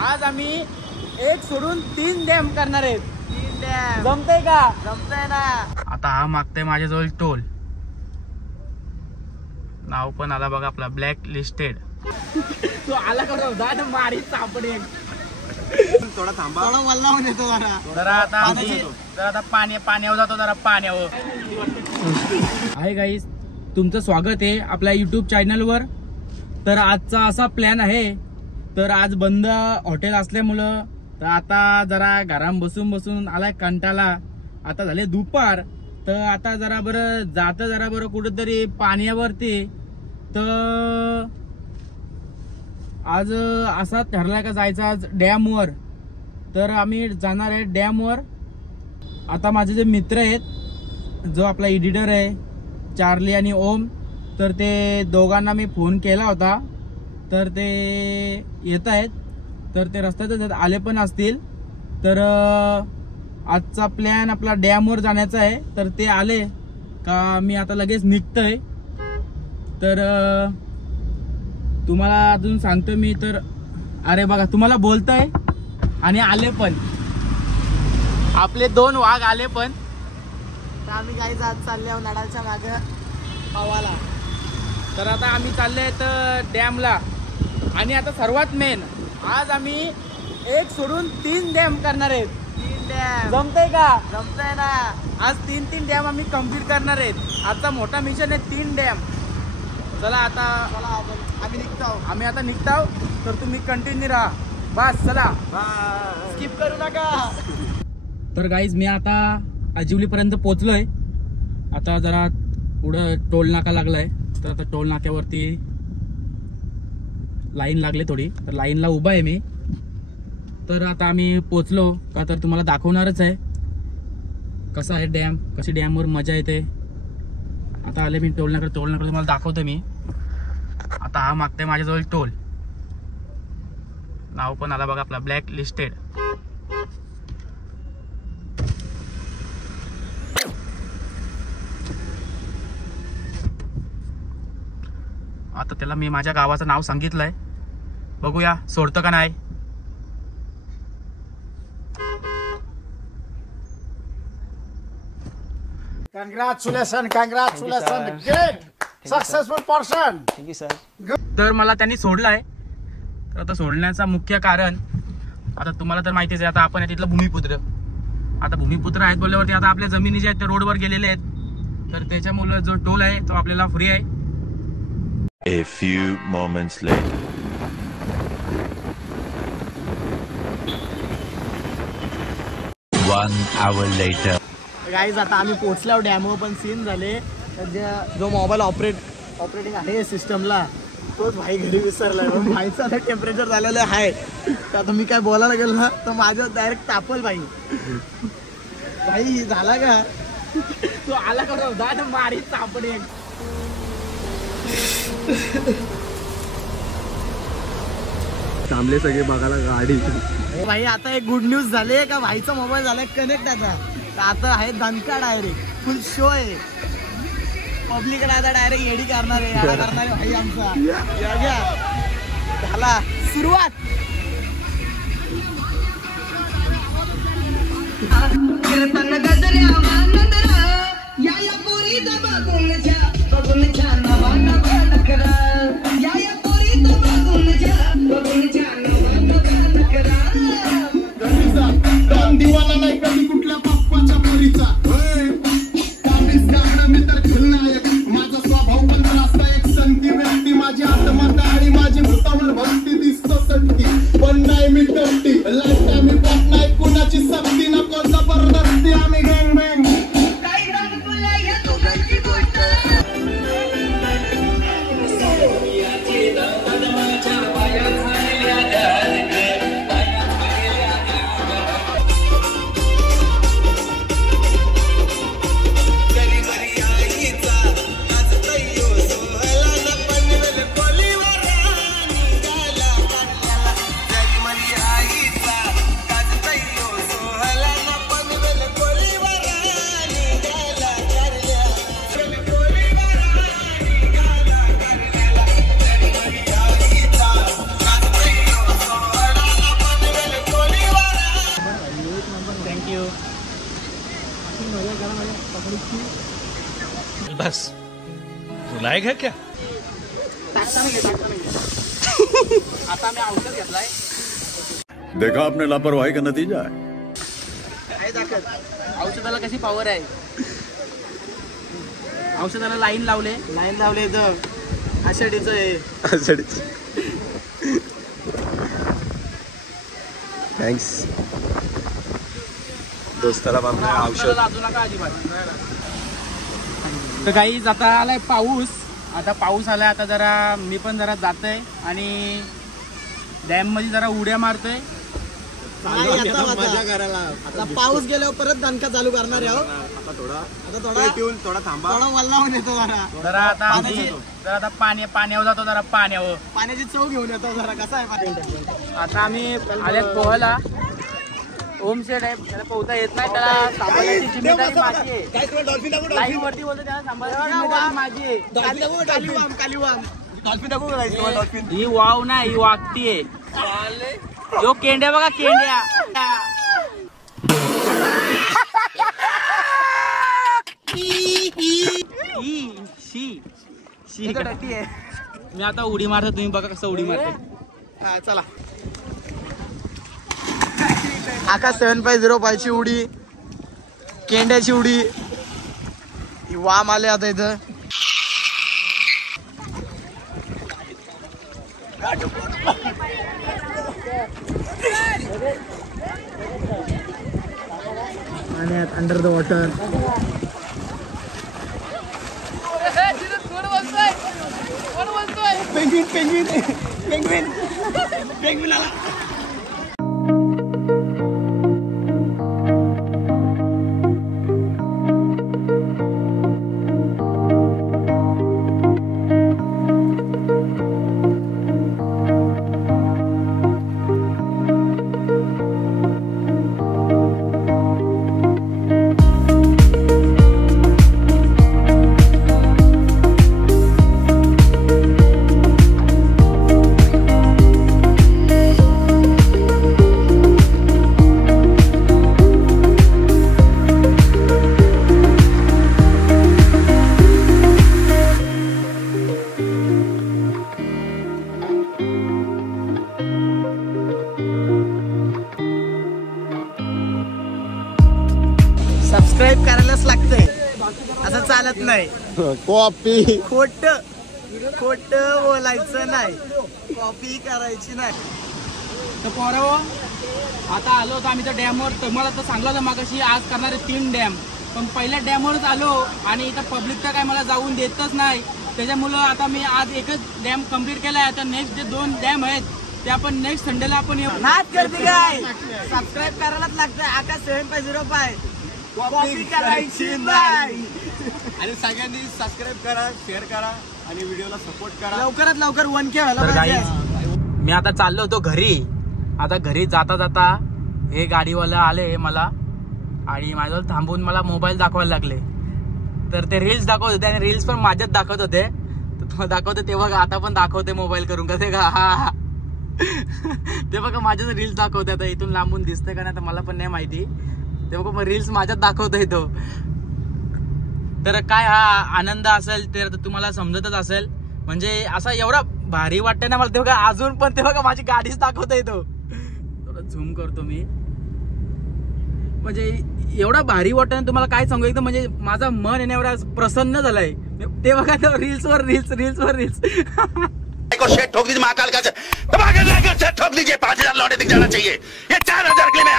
आज आम्ही एक सोडून 3 डॅम करणार आहेत. 3 डॅम जमतंय का? जमतंय ना. आता हा मागतोय माझ्याजवळ टोल. नाव पण आला बघा आपला ब्लॅक लिस्टेड. तो आला का दाद मारी सापडे. थोडा थांबा, थोडा वल्लावून येतो जरा आता पाण्यावर जातो जरा पाण्यावर. हाय गाईस, तुमचं स्वागत आहे आपल्या YouTube चॅनलवर. तर आजचा असा प्लॅन आहे, तर आज बंद हॉटेल असल्यामुळं तर आता जरा घरात बसून आलाय कंटाळा. आता झाले दुपार, तर आता जरा बरं कुठेतरी पाण्यावरती. तर आज असा ठरलाय का जायचं आज डॅमवर. तर आम्ही जाणार आहे डॅमवर. आता माझे जे मित्र आहेत, जो आपला एडिटर आहे चार्ली आणि ओम, तर ते दोघांना मी फोन केला होता. तर ते येत आहेत, तर ते रस्त्यातच आले पण असतील. तर आजचा प्लॅन आपला डॅमवर जाण्याचा आहे. तर ते आले का मी आता लगेच निघतोय. तर तुम्हाला अजून सांगतो मी. तर अरे बघा, तुम्हाला बोलतोय आणि आले पण आपले 2 वाघ आले पण. तर आम्ही काही आज चालले आहोत नडालच्या मागे हवाला. तर आता आम्ही चालले तर डॅमला. आणि आता सर्वात मेन, आज आम्ही एक सोडून 3 डॅम करणार आहेत. 3 डॅम जमतंय का? जमतंय ना. आज 3 डॅम आम्ही कम्प्लीट करणार आहेत. आजचा मोठा मिशन आहे 3 डॅम. चला आता आम्ही आता निघतो. तर तुम्ही कंटिन्यू राहा. बस चला, स्किप करू नका. तर गाईज, मी आता आजिवली पर्यंत पोहोचलोय. आता जरा पुढं टोल नाका लागलाय. तर आता टोल नाक्यावरती लाईन लागली थोडी, तर लाईनला उभा आहे मी. तर आता आम्ही पोचलो का तर तुम्हाला दाखवणारच आहे कसा आहे डॅम, कशी डॅमवर मजा येते. आता आले मी टोल नाका तुम्हाला दाखवतो मी. आता हा मागतोय माझ्याजवळ टोल. नाव पण आला बघा आपला ब्लॅक लिस्टेड. आता त्याला मी माझ्या गावाचं नाव सांगितलंय, बघूया सोडतं का नाही. Congratulations, great successful person. Thank you, sir. तर मला त्यांनी सोडलाय. तर आता सोडण्याचा मुख्य कारण, आता तुम्हाला तर माहितीच आहे, आता आपण तिथलं भूमिपुत्र. आता भूमिपुत्र आहेत बोलल्यावरती आता आपल्या जमिनी ज्या आहेत त्या रोडवर गेलेले आहेत. तर त्याच्यामुळे जो टोल आहे तो आपल्याला फ्री आहे. A few moments later. One hour later. Guys, आता आम्ही पोहोचल्यावर डॅमवर पण सीन झाले. जो मोबाईल ऑपरेटिंग आहे सिस्टमला, तोच भाई घरी विसरलाय. भाईचं आता टेम्परेचर झालेलं आहे. तर आता मी काय बोलायला गेलो ना तर माझं डायरेक्ट तापल. भाई झाला का? तो आला का दाद मारी सापडे. थांबले सगळे बघायला गाडी. भाई आता एक गुड न्यूज झाले का भाईचा मोबाईल झालाय कनेक्ट. आता आहे दणका, डायरेक्ट फुल शो आहे. पब्लिकला आता डायरेक्ट एडी करणार आहे भाई आमचा. झाला सुरुवात. दिवाला नाही कधी कुठल्या पप्पाच्या पोरीचा. मी तर खलनायक. माझा स्वभाव पण रास्ता एक संती व्यक्ती. माझी आत्महत्या आणि माझी मृतावर भक्ती दिसतो संती, पण नाही मी टट्टी. लाईफ टाइम पॉप नाही कुणाची सक्ती. नको जबरदस्ती, आम्ही गँग बँग. Maria Isa. रुलाएगा क्या? टाकताना घे. आता मी औषध घेतलाय. देखा आपने लापरवाही का नतीजा है. औषधाला कशी पॉवर आहे. औषधाला लाईन लावले इथं आषाढीचं आहे. थँक्स दोस्ताला बाबा औषध. लाजू नका अजिबात. तर काही आता आलाय पाऊस. आता पाऊस आलाय. आता जरा मी पण जरा जातोय आणि डॅम मध्ये जरा उड्या मारतोय. आता पाऊस गेल्यावर परत दणका चालू करणार आहे. थोडा थांबा. थोडा वल्लावून येतो जरा आता पाण्यावर जातो. जरा पाण्यावर पाण्याची चव घेऊन येतो जरा. कसा आहे पाणी. आता आम्ही आल्यात पोहायला. ओम शेड आहे. त्याला पोहता येत नाही. त्याला सांभाळायची जिम्मेदारी माझी आहे. लाईव्ह वरती बोलतो त्याला सांभाळायची जिम्मेदारी माझी आहे. ही वाव नाही, ही वागतीये. यो केंड्या बघा, केंड्या. मी आता उडी मारतो. तुम्ही बघा कसं उडी मारते. चला. आकाश 750 ची उडी, केंड्याची उडी. वाम आले आता इथं. आणि अंडर द वॉटर. पेंग्विन आला. सबस्क्राईब करायलाच लागतंय. असं चालत नाही. कॉपी खोट बोलायचं नाही. कॉपी करायची नाही. तर पोरावो, आता आलो होतो आम्ही त्या डॅमवर. तुम्हाला तर सांगलं होतं मागाशी आज करणारे 3 डॅम. पण पहिल्या डॅमवरच आलो आणि इथं पब्लिक तर काय मला जाऊन देतच नाही. त्याच्यामुळं आता मी आज एकच डॅम कम्प्लीट केलाय. आता नेक्स्ट जे 2 डॅम आहेत ते आपण नेक्स्ट संडेला आपण येऊ. नाच करते काय. सबस्क्राईब करायलाच लागतंय. आकाश 750. कॉपी करायची नाही. आणि सगळ्यांनी सबस्क्राईब करा, शेअर करा आणि व्हिडिओला सपोर्ट करा. लवकरात लवकर 1K व्हायला तर पाहिजे. मी आता चाललो होतो घरी. आता घरी जाता जाता हे गाडीवाला आले मला आणि माझ्याजवळ थांबून मला मोबाईल दाखवायला लागले. तर ते रील्स दाखवत होते आणि रील्स पण माझ्याच दाखवत होते. तर तुम्हाला दाखवते ते बघा. आता पण दाखवते मोबाईल करून कसे का. हा ते बघा माझ्याच रील्स दाखवते. आता इथून लांबून दिसतंय का नाही तर मला पण नाही माहिती. ते बघा मग रील्स माझ्यात दाखवतोय तो. तर काय हा आनंद असेल ते तुम्हाला समजतच असेल. म्हणजे असा एवढा भारी वाटतंय ना मला. ते बघा अजून पण ते बघा माझी गाडीच दाखवतोय तो. थोडं झूम करतो मी. म्हणजे एवढा भारी वाटतंय ना तुम्हाला काय सांगू. एकदम म्हणजे माझं मन आहे ना एवढा प्रसन्न झालंय. ते बघा तो रील्सवर रील्स को शेट ठोक दीजिए महाकाल का ठोक दीजिए 5000 लौटे दिख जाना चाहिए. ये 4000 के लिए